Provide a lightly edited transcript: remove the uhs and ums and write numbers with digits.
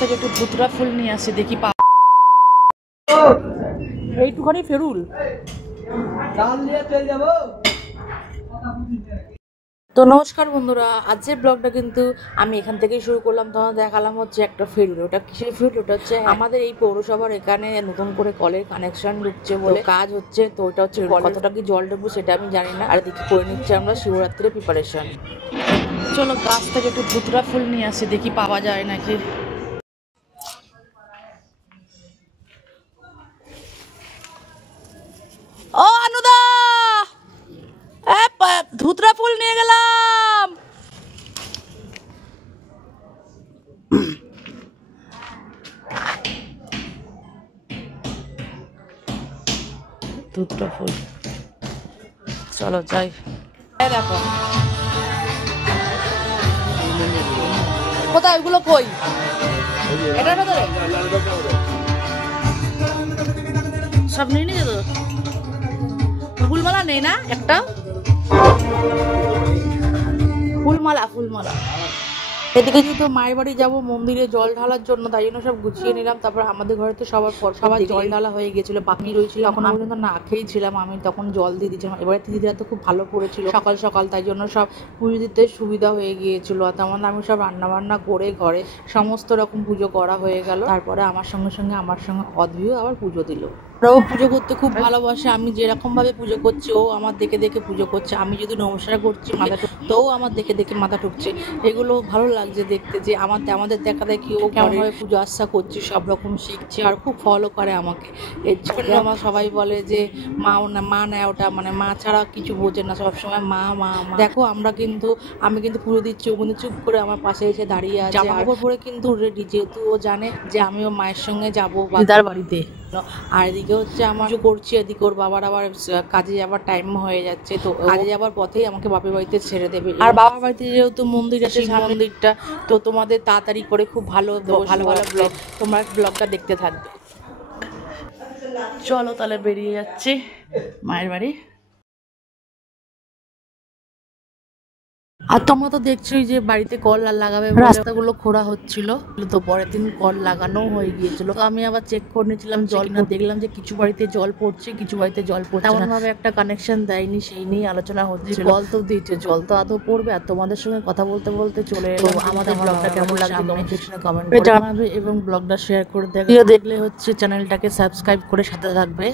থেকে একটু ধুতরা ফুল নিয়ে আসি, দেখি এইটুখানি ফেরুল তো নমস্কার বন্ধুরা, আজকের ব্লগটা কিন্তু আমি এখান থেকেই শুরু করলাম। তোমাদের দেখালাম হচ্ছে একটা ফেরুল। ওটা কিসের ফেরুল? ওটা হচ্ছে আমাদের এই পৌরসভার এখানে নতুন করে কলের কানেকশন ঢুকছে বলে কাজ হচ্ছে। তো ওটা হচ্ছে কতটা কি জল ঢুকবো সেটা আমি জানি না। আর দেখি করে নিচ্ছি আমরা শিবরাত্রির প্রিপারেশন। চলো গাছ থেকে একটু ধুতরা ফুল নিয়ে আসি, দেখি পাওয়া যায় নাকি। ও অনুদা, ধুতরা ফুল নিয়ে গেলাম। ধুতরা ফুল, চলো যাই। দেখো কোথায় ওইগুলো, কই এটার ভেতরে সব নিয়ে নিয়ে যেত। ফুলমালা নেই না একটা? ফুলমালা এদিকে যেহেতু মায়ের বাড়ি যাবো মন্দিরে জল ঢালার জন্য, তাই জন্য সব গুছিয়ে নিলাম। তারপর আমাদের ঘরে তো সবার জল ঢালা হয়ে গেছিল, বাকি রয়েছিল। এখন পর্যন্ত না খেয়েই ছিলাম, আমি তখন জল দিয়ে দিচ্ছিলাম। এবারে দিদিরা তো খুব ভালো পড়েছিল সকাল সকাল, তাই জন্য সব পুজো দিতে সুবিধা হয়ে গিয়েছিল। আর তেমন আমি সব রান্না বান্না করে ঘরে সমস্ত রকম পুজো করা হয়ে গেল। তারপরে আমার সঙ্গে অদ্ভিও আবার পুজো দিল। ও পুজো করতে খুব ভালোবাসে। আমি যেরকম ভাবে পুজো করছি ও আমার দেখে দেখে পুজো করছে। আমি যদি নমস্কার করছি মাথা তো ও আমার দেখে দেখে মাথা ঠুকছে। এগুলো ভালো লাগছে দেখতে, যে আমাদের দেখা দেখি ও কেমনভাবে পুজো আশা করছি, সব রকম শিখছে আর খুব ফলো করে আমাকে। এর জন্য আমার সবাই বলে যে মা নেয় ওটা, মানে মা ছাড়া কিছু বোঝে না, সবসময় মা মা মা। দেখো আমি কিন্তু পুজো দিচ্ছি, ও কিন্তু চুপ করে আমার পাশে এসে দাঁড়িয়ে আছে। জামা কাপড় পরে কিন্তু রেডি, যেহেতু ও জানে যে আমিও মায়ের সঙ্গে যাবো দিদার বাড়িতে। আর এদিকে হচ্ছে আমার করছি, এদিকে ওর বাবার আবার কাজে যাবার টাইম হয়ে যাচ্ছে। তো কাজে যাবার পথেই আমাকে বাপের বাড়িতে ছেড়ে দেবে। আর বাবার বাড়িতে যেহেতু মন্দির আছে, মন্দিরটা তো তোমাদের তাড়াতাড়ি করে খুব ভালো ব্লগ, তোমরা ব্লগটা দেখতে থাকবে। চলো তাহলে বেরিয়ে যাচ্ছি মায়ের বাড়ি। আর তোমরা তো দেখছোই যে বাড়িতে কল লাগাবে, রাস্তাগুলো খোঁড়া হচ্ছিল। তো পরের দিন কল লাগানো হয়ে গিয়েছিল। তো আমি আবার চেক করে নিয়েছিলাম জল না, দেখলাম যে কিছু বাড়িতে জল পড়ছে, কিছু বাড়িতে জল পড়ছে তেমন ভাবে একটা কানেকশন দেয়নি, সেই নিয়ে আলোচনা হচ্ছে। কল তো দিচ্ছে, জল তো আদৌ পড়বে। আর তোমাদের সঙ্গে কথা বলতে বলতে চলে এলো। আমাদের ব্লগটা কেমন লাগছে কমেন্ট সেকশনে কমেন্ট করে জানাবে এবং ব্লগটা শেয়ার করে দেখলে হচ্ছে চ্যানেলটাকে সাবস্ক্রাইব করে সাথে থাকবে।